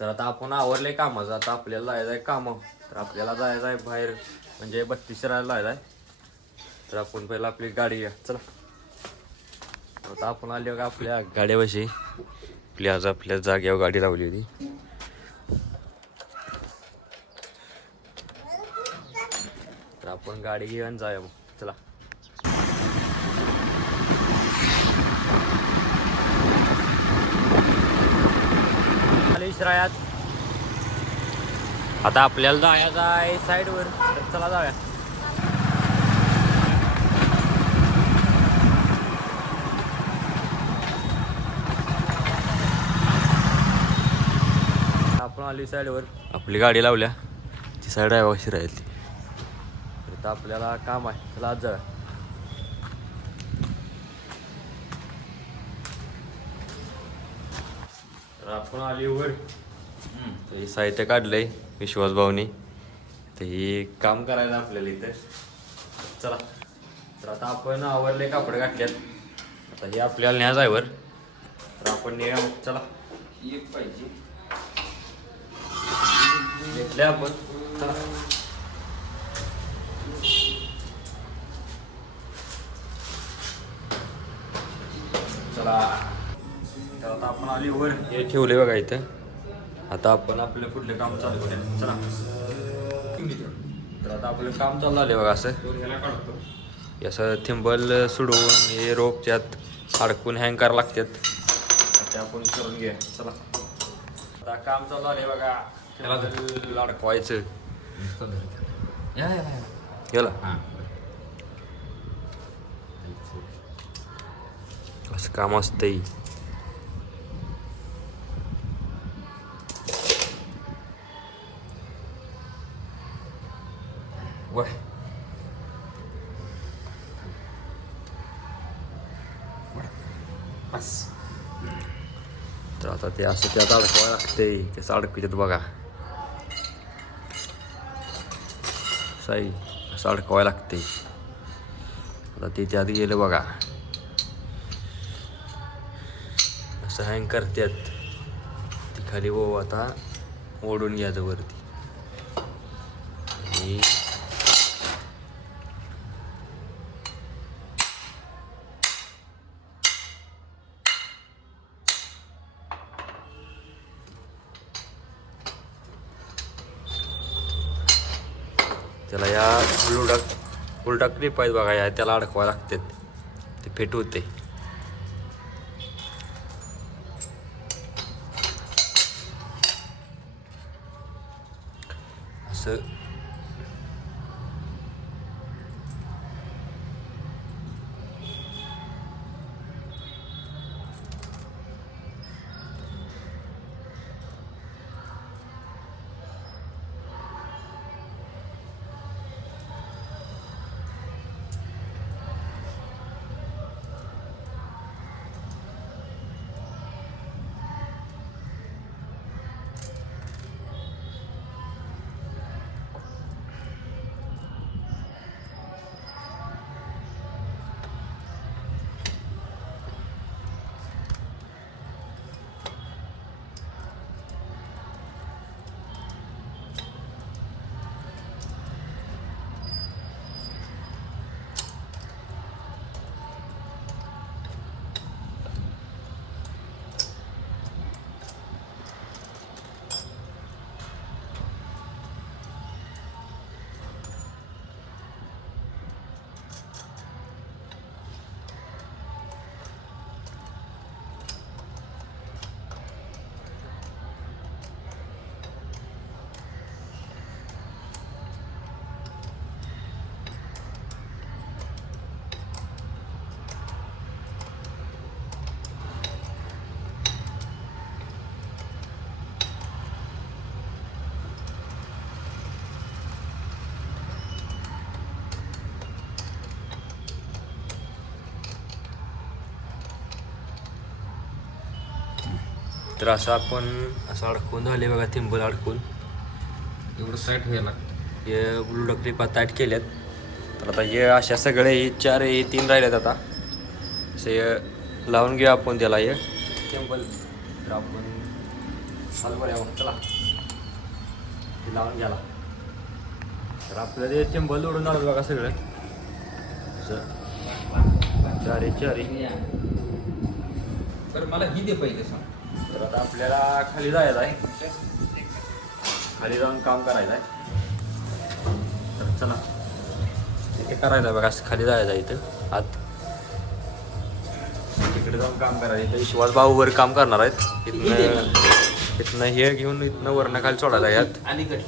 तर आता आपण आवरले कामाचं, आता आपल्याला जायचं आहे कामं. तर आपल्याला जायचं आहे बाहेर, म्हणजे 32 राहायला जायचं आहे. तर आपण पहिला आपली गाडी घ्या चला. आता आपण आली बघा आपल्या गाड्यापाशी. आपली आज आपल्या जागेवर गाडी लावली होती. तर आपण गाडी घेऊन जाऊया मग चला. विश्रायात आता आपल्याला जायचं आहे साईडवर. तर चला जाऊया. आपण आली साईडवर, आपली गाडी लावल्या. ती साईड आहे अशी राहील ती. तर आपल्याला काम आहे, चला आज जाऊया. तर आपण आली वर. तर हे साहित्य काढलंय विश्वास भाऊनी. तर हे काम करायला आपल्याला इथं. चला. तर आता आपण आवरले, कापड घातल्यात. आता हे आपल्याला न्यायचं आहे वर. तर आपण नेऊया मग चला. एक पाहिजे घेतले आपण. चला. चला. तर आता आपण आली वर, हे ठेवले बघा इथं. आता आपण आपलं पुढलं काम चालू करूया चला. तर आता आपलं काम चालू झालं बघा. असं थिंबल सोडवून हे रोप त्यात अडकून हँग करावं लागतात. ते आपण करून घ्या चला. आता काम चालू झाले बघा. अडकवायचं गेला. असं काम असतंय. तर आता ते असं त्यात अडकवायला लागते. कसं अडकवितात बघा. साई असं अडकवायला लागते. आता ते त्यात गेलं बघा. असं हँग करतात. ती खाली वो आता ओढून घ्यायचं वरती. आणि त्याला या उलटा क्लिप आहेत बघा, या त्याला अडकवायला लागतात. ते फिट होते. असं तर असं आपण असं अडकून झाले बघा. थिंबल अडकून एवढं साईट व्हायला लागतं. हे उलट क्लिपा टाईट केल्यात. तर आता हे अशा सगळे हे 4 हे 3 राहिलेत. आता असे लावून घेऊ आपण त्याला हे थिंबल. तर आपण चालू बरं मग चला ते लावून घ्याला. तर आपलं ते टेंबल उडून आलं बघा सगळं चारी चारी. तर मला ही दे पहिले सांग. तर आता आपल्याला खाली जायचं आहे, खाली जाऊन काम करायचं आहे. तर चला तिथे करायचं आहे बघा, खाली जायचं आहे इथं आत, तिकडे जाऊन काम करायचं. इथं विश्वास भाऊ वर काम करणार आहेत. इथनं हे घेऊन इथनं वरनं खाली सोडायचं आहे यात. अलीकडे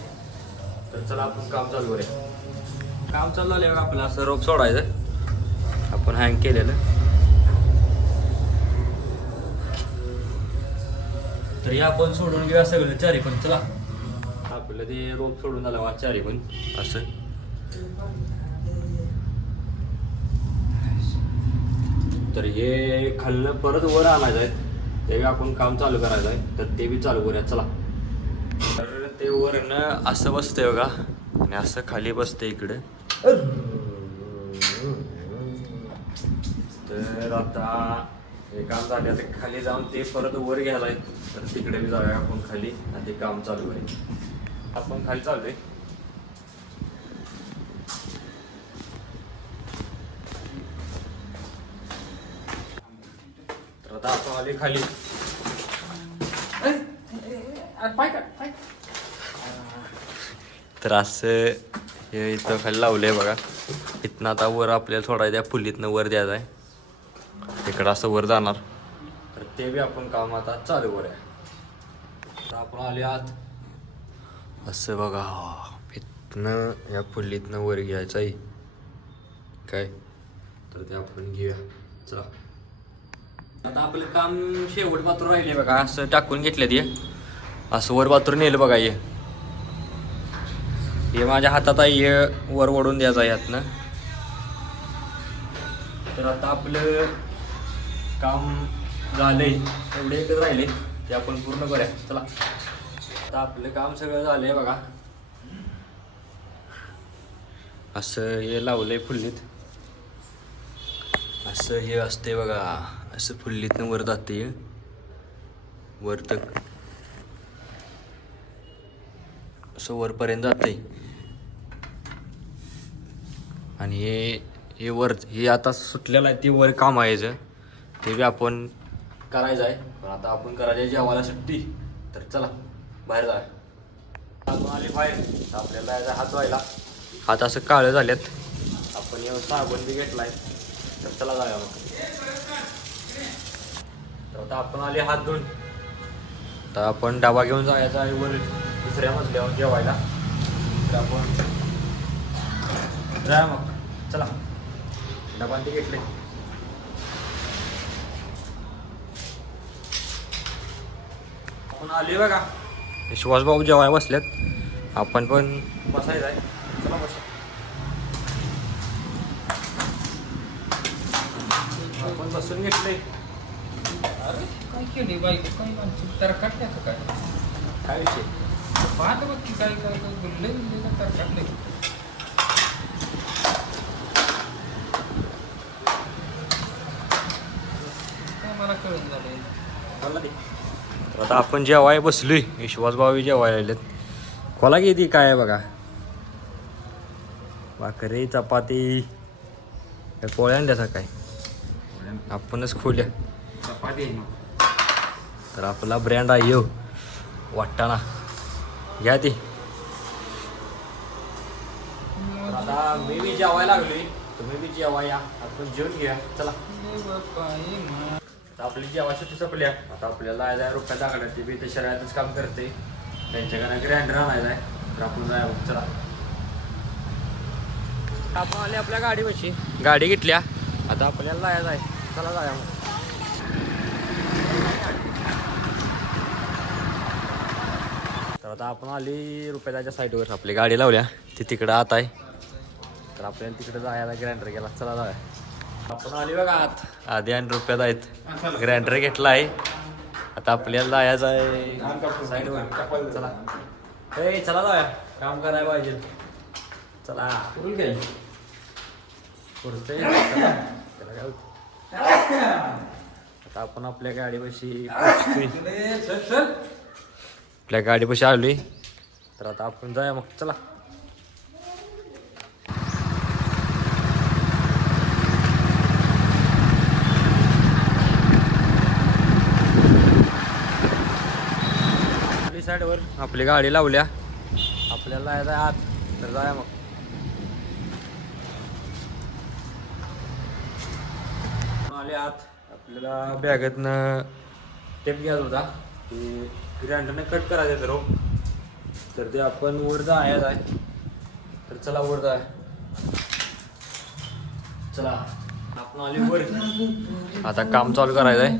तर चला आपण काम चालू आहे. काम चालू झालं बघा आपलं असं रोप सोडायचं आपण हँग केलेलं. तर हे आपण सोडून घेऊया सगळं चारी पण. चला आपलं ते रोप सोडून झालं वा चारी पण असं. तर हे खाल्लं परत वर आणायचं आहे, ते आपण काम चालू करायचं आहे. तर ते बी चालू करूया चला. तर ते वरनं असं बसतंय बघा आणि असं खाली बसतंय इकडं. तर आता हे काम झाले, आता खाली जाऊन ते परत वर घ्यायला आहे. तर तिकडे बी जाऊया आपण खाली आणि ते काम चालू आहे. आपण खाली चाललोय. तर आता आपण आले खाली. तर असं हे इथं खाली लावलंय बघा. इथनं आता वर आपल्याला सोडायचं आहे, फुलीतनं वर द्यायचं आहे. इकडं असं वर जाणार. तर ते बी आपण काम आता चालू करूया. तर आपण आले आत असं बघा, इथनं या फुलीतनं वर घ्यायचं आहे काय. तर ते आपण घेऊया चला. आता आपलं काम शेवट पात्र राहिले बघा, असं टाकून घेतलं ते असं वर पात्र नेलं बघा. हे माझ्या हातात आहे, हे वर ओढून द्यायचं आहे यातनं. तर आता आपलं काम झालंय, एवढे एकच राहिले ते आपण पूर्ण करूया चला. आता आपलं काम सगळं झालंय बघा. असं हे लावलंय फुल्लीत, असं हे असते बघा. असं फुल्लीतनं वर जाते वर, तक असं वरपर्यंत जाते. आणि हे वर हे आता सुटलेलं आहे, ते वर काम आहे ते बी आपण करायचं आहे. पण आता आपण करायचं आहे जेवायला सुट्टी. तर चला बाहेर जाऊया. आपण आले बाहेर, आपल्याला जायचं हात धुवायला. हात असं काळं झालेत, आपण येऊन साबण बी घेतलाय. तर चला जाऊया मग. तर आता आपण आले हात धुवून. तर आपण डबा घेऊन जायचा आहे वर दुसऱ्या मजल्यावर जेवायला. तर आपण जाऊया मग चला. डबा ते घेतले. आपण आले बघा, विश्वास भाऊ जेवाय बसल्यात, आपण पण बसायचं आहे. चला बसा. आपण बसून घेतले. अरे काय केली बाईक, काय माणसं तर काढल्या का काय? काय विषय? पाहत बघ की काय काय काय गुल्ले गुल्ले का तर काढले. काय मला कळून झाले. बोला ते. तर आता आपण जेवाय बसलोय, विश्वास भाऊ जेवायला आलेत. खोला किती काय आहे बघा, भाकरी चपाती पोळ्या आणल्या काय आपणच खोल्या. चपाती आहे मग. तर आपला ब्रँड आहे यो वाटाणा, घ्या ती. आता मी बी जेवायला लागलोय, तुम्ही बी जेवा या, आपण जेवून घ्या चला. तर आपली जेवायची संपली. आता आपल्याला रुपया दाखवल्या ते बी ते शहरातच काम करते, त्यांच्याकडे ग्राइंडर आणायचा आहे. तर आपण जाया चला. आपण आले आपल्या गाडीपाशी, गाडी घेतल्या. आता आपल्याला जायचं आहे, चला जाया मग. तर आता आपण आली रुपयाच्या साईडवर, आपली गाडी लावल्या ती तिकडं आत आहे. तर आपल्याला तिकडे जायला ग्राइंडर गेला, चला जाऊया. आपण आली बघा आत, आधी आणि रुपयात आहेत. ग्राइंडर घेतला आहे, आता आपल्याला जायचं आहे साईडवर. चला ए चला जाऊया, काम करायला पाहिजे. चला कुठून घ्याय पुढचं आता आपण आपल्या गाडीपाशी आपल्या गाडीपाशी आलोय तर आता आपण जाऊया मग चला. साईडवर आपली गाडी लावल्या आपल्याला जायचं आत तर जाऊया मग. आले आत आपल्याला बॅगेतनं टेप घ्यायचा होता ते ग्राइंडरने कट करायचं तर तर ते आपण वर जायचं आहे तर चला वर जाय. चला आपण आले वर आता काम चालू करायचं आहे.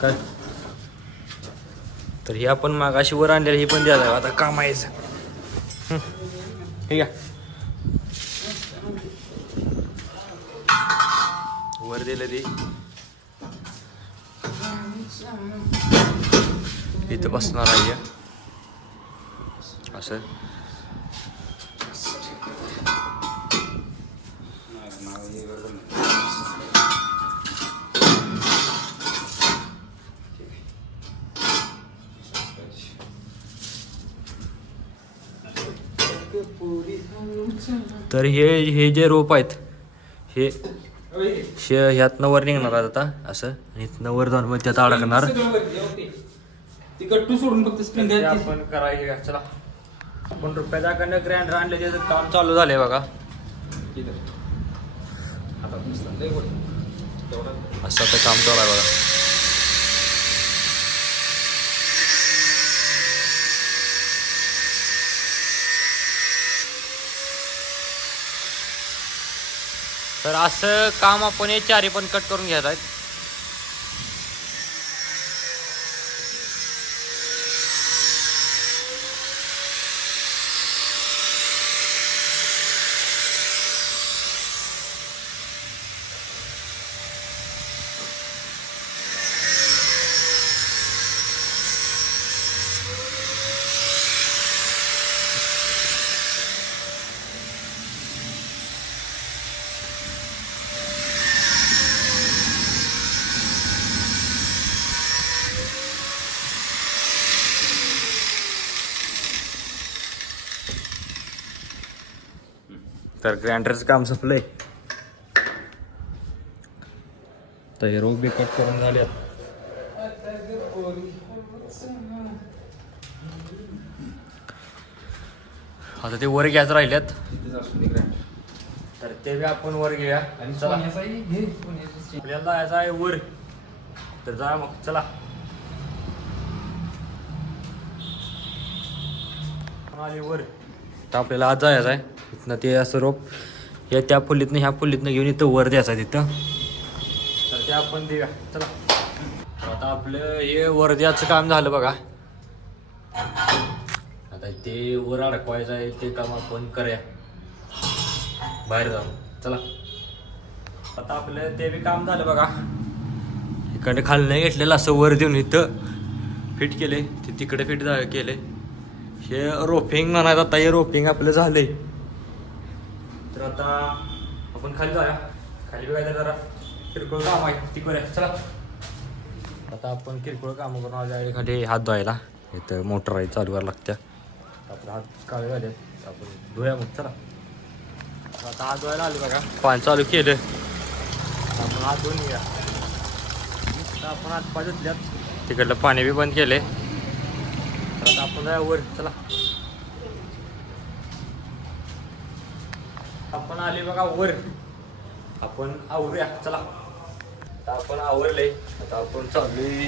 काय तर हे आपण मागाशी वर आणलेलं हे पण द्यायचं आता काम आहेच. ठीक आहे वर दिलं ते इथं बसणार आहे असं. तर हे जे रोप आहेत हे ह्यातनं वर निघणार आहेत आता असं आणि इथनं वर जाऊन मग त्यात अडकणार. आपण करायचे का चला. आपण रुपयाच्याकडनं ग्राइंडर आणले त्याचं काम चालू झालंय बघा. असं आता काम चालू आहे बघा. तर असं काम आपण हे चारी पण कट करून घ्यायचं आहे. तर ग्राइंडरचं काम संपलंय. तर हे रोग बी कट करून झाले. आता ते वर घ्यायचं राहिल्यात तर ते बी आपण वर घेऊया आणि चला आपल्याला जायचं आहे वर तर जा मग चला. आले वर तर आपल्याला आज जायचं आहे. इथनं ते असं रोप या त्या फुलीतनं ह्या फुलीतनं घेऊन इथं वर द्यायचं आहे तिथं तर ते आपण देऊया चला. आता आपलं हे वर द्यायचं काम झालं बघा. आता ते वर अडकवायचं आहे ते काम आपण करूया बाहेर जाऊन चला. आता आपलं ते बी काम झालं बघा. इकडे खाली घेतलेलं असं वर देऊन इथं फिट केले ते तिकडे फिट केले. हे रोपिंग म्हणायचं आता हे रोपिंग आपलं झालंय. तर आता आपण खाली जाऊया. खाली बघायचं जरा किरकोळ काम आहे ती करूया चला. आता आपण किरकोळ कामं करून आल्या खाली हात धुवायला इथं मोटर आहे चालू करायला लागत्या. आपले हात काळे झाले आपण धुया मग चला. आता हात धुवायला आले बघा. पाणी चालू केलं आपण हात धुवून घ्या. आता आपण हात पाय धुतल्यात तिकडलं पाणी बी बंद केले. तर आता आपण जाऊया वर चला. आपण आले बघा वर आपण आवरूया चला. आता आपण आवरले आता आपण चाललोय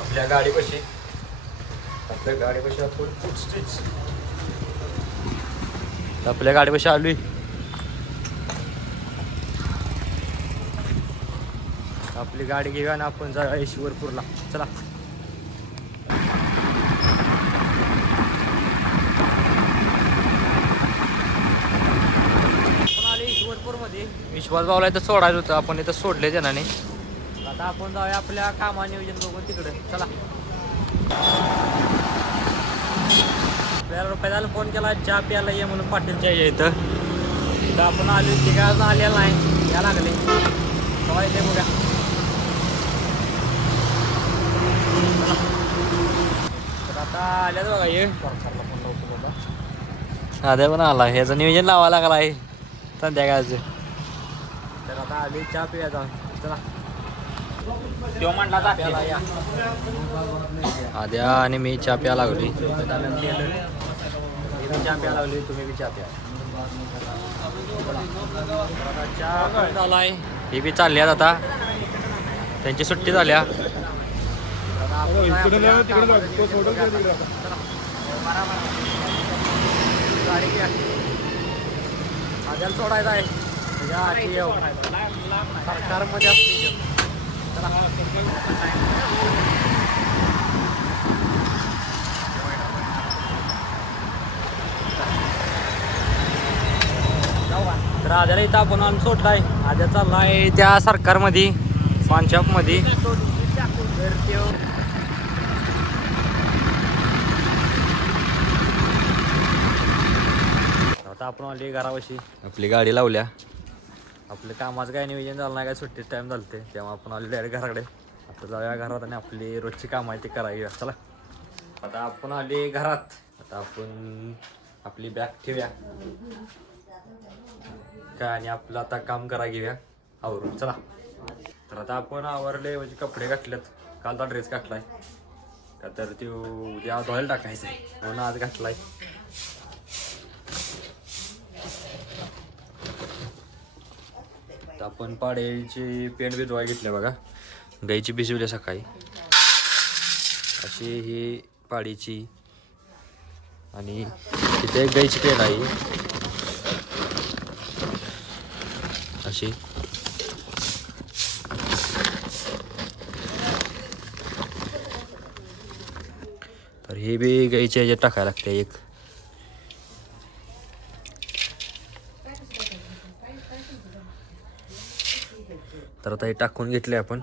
आपल्या गाडीपाशी. आपल्या गाडीपाशी आपण आपल्या गाडीपाशी आलोय. आपली गाडी घेऊया आणि आपण जाऊया ईश्वरपूरला चला. विश्वास भाऊला इथं सोडायचं होतं आपण इथं सोडले जणाने. आता आपण जाऊया आपल्या कामा नियोजन बघून तिकडे चला. आपल्याला रुपयाला फोन केला चहा प्यायला ये म्हणून पाटील चहा इथं. तर आपण आलो ते काय अजून आलेला नाही या लागले कवा येते बघा. आल्यात बघा ये आद्या पण आला ह्याचं नियोजन लावा लागला आहे संध्याकाळचं. तर आता आली चहा पिया जाऊन चला. तो म्हणला प्याला या. आद्या आणि मी चहा प्या लागली. चहा प्या लागली तुम्ही बी चहा प्या. चहा झालाय हे बी चालल्यात आता त्यांची सुट्टी झाल्या. गाडी घ्या आद्याला सोडायचं आहे सरकारमध्ये असते. तर आद्याला इथं आपण आणून सोडलाय. आद्या चाललाय त्या सरकारमध्ये पानशॉपमध्ये. आता आपण आली घरापाशी आपली गाडी लावल्या. आपलं कामाचं काय नियोजन झालं नाही काय सुट्टीच टाईम झालते तेव्हा आपण आलो डायरेक्ट घराकडे. आता जाऊया घरात आणि आपली रोजची कामं आहे ती करावी. चला आता आपण आली घरात. आता आपण आपली बॅग ठेवूया काय आणि आपलं आता काम करा घेऊया आवरून. चला तर आता आपण आवरले म्हणजे कपडे घातलेत. कालचा ड्रेस घातलाय का तर ते उद्या धुवायला टाकायचं आहे म्हणून आज घातलाय. आपण पाड्याची पेंट बी धुवायला घेतल्या बघा. गाईची भिजवल्या सकाळी अशी ही पाडीची आणि तिथे एक गाईची पेंट आहे अशी. तर हे बी गाईच्या ह्याच्यात टाकायला लागते एक. तर आता हे टाकून घेतले आपण.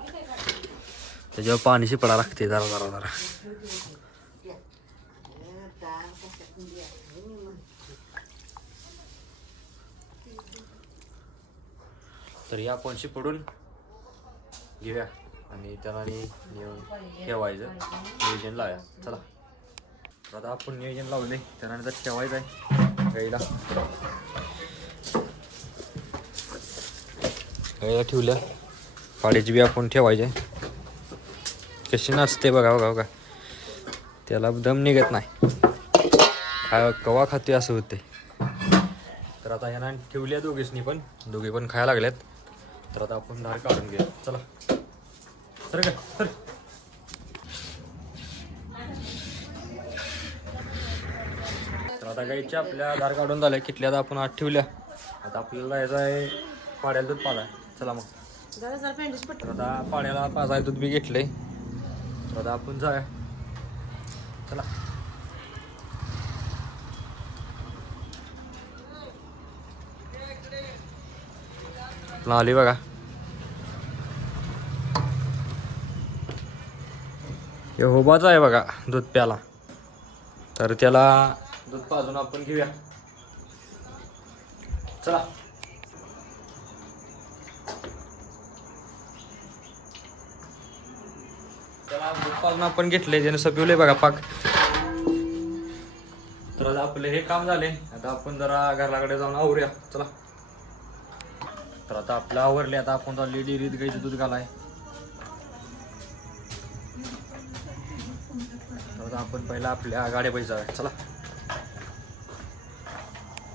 त्याच्यावर पाणी शिपडा लागते जरा जरा जरा. तर हे आपण शिपडून घेऊया आणि त्याला नेऊन ठेवायचं नियोजन लावूया. चला तर आता आपण नियोजन लावले त्यानंतर ठेवायचं आहे गाईला. गाईला ठेवल्या पाडीची बी आपण ठेवायचे. कशी नसते बघा बघा बघा त्याला दम निघत नाही कवा खाते असं होते. तर आता ह्यांना ठेवल्या दोघींनी पण दोघे पण खायला लागल्यात. तर आता आपण धार काढून घेऊया. चला सर काय सर. तर आता गाईच्या आपल्या धार काढून झाल्या किटल्या आता आपण आत ठेवल्या. आता आपल्याला यायचं आहे पाड्याला दूध पाजाय. चला मग तर आता पाड्याला पाजाय दूध बी घेतलंय. तर आता आपण जाऊया. चला आली बघा. हे होबाच आहे बघा दूध प्याला. तर त्याला दूध पाजून आपण घेऊया. चला त्याला दूध पाजून आपण घेतले ज्याने सपिवले बघा पाक. तर आता आपले हे काम झाले. आता आपण जरा घराकडे जाऊन आवरूया. चला तर आता आपलं आवरले. आता आपण चालली डेअरीत गाईचं दूध घालाय. तर आता आपण पहिला आपल्या गाड्या पैसे जाऊया. चला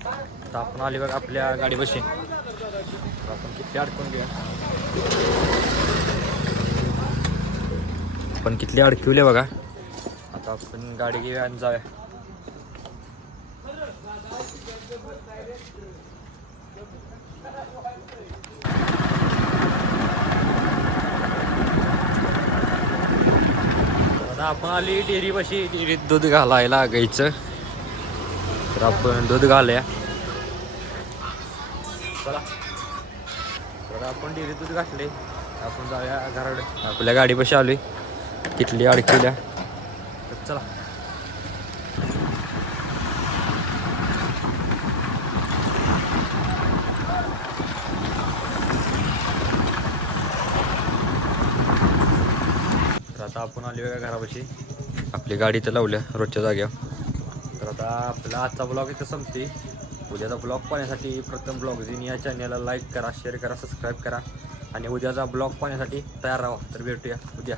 आता आपण आली बघा आपल्या गाडी बशी. आपण किती अडकून घेऊया. आपण किती अडकवले बघा. आता आपण गाडी घेऊया आणि जाऊया. आता आपण आली डेअरी बशी. डेअरीत दूध घालायला गाईचं. तर आपण दूध घालूया. चला तर आपण डेअरीत दूध घातले. आपण जाऊया घराकडे. आपल्या गाडी बशी आलोय किटली अडकवल्या. तर चला तर आता आपण आली बघा घरापाशी. आपली गाडी तर लावल्या रोजच्या जाग्यावर. तर आता आपला आजचा ब्लॉग इथं संपते. उद्याचा ब्लॉग पाहण्यासाठी प्रथम ब्लॉगझिन या चॅनलला लाईक करा, शेअर करा, सबस्क्राईब करा आणि उद्याचा ब्लॉग पाहण्यासाठी तयार राहा. तर भेटूया उद्या.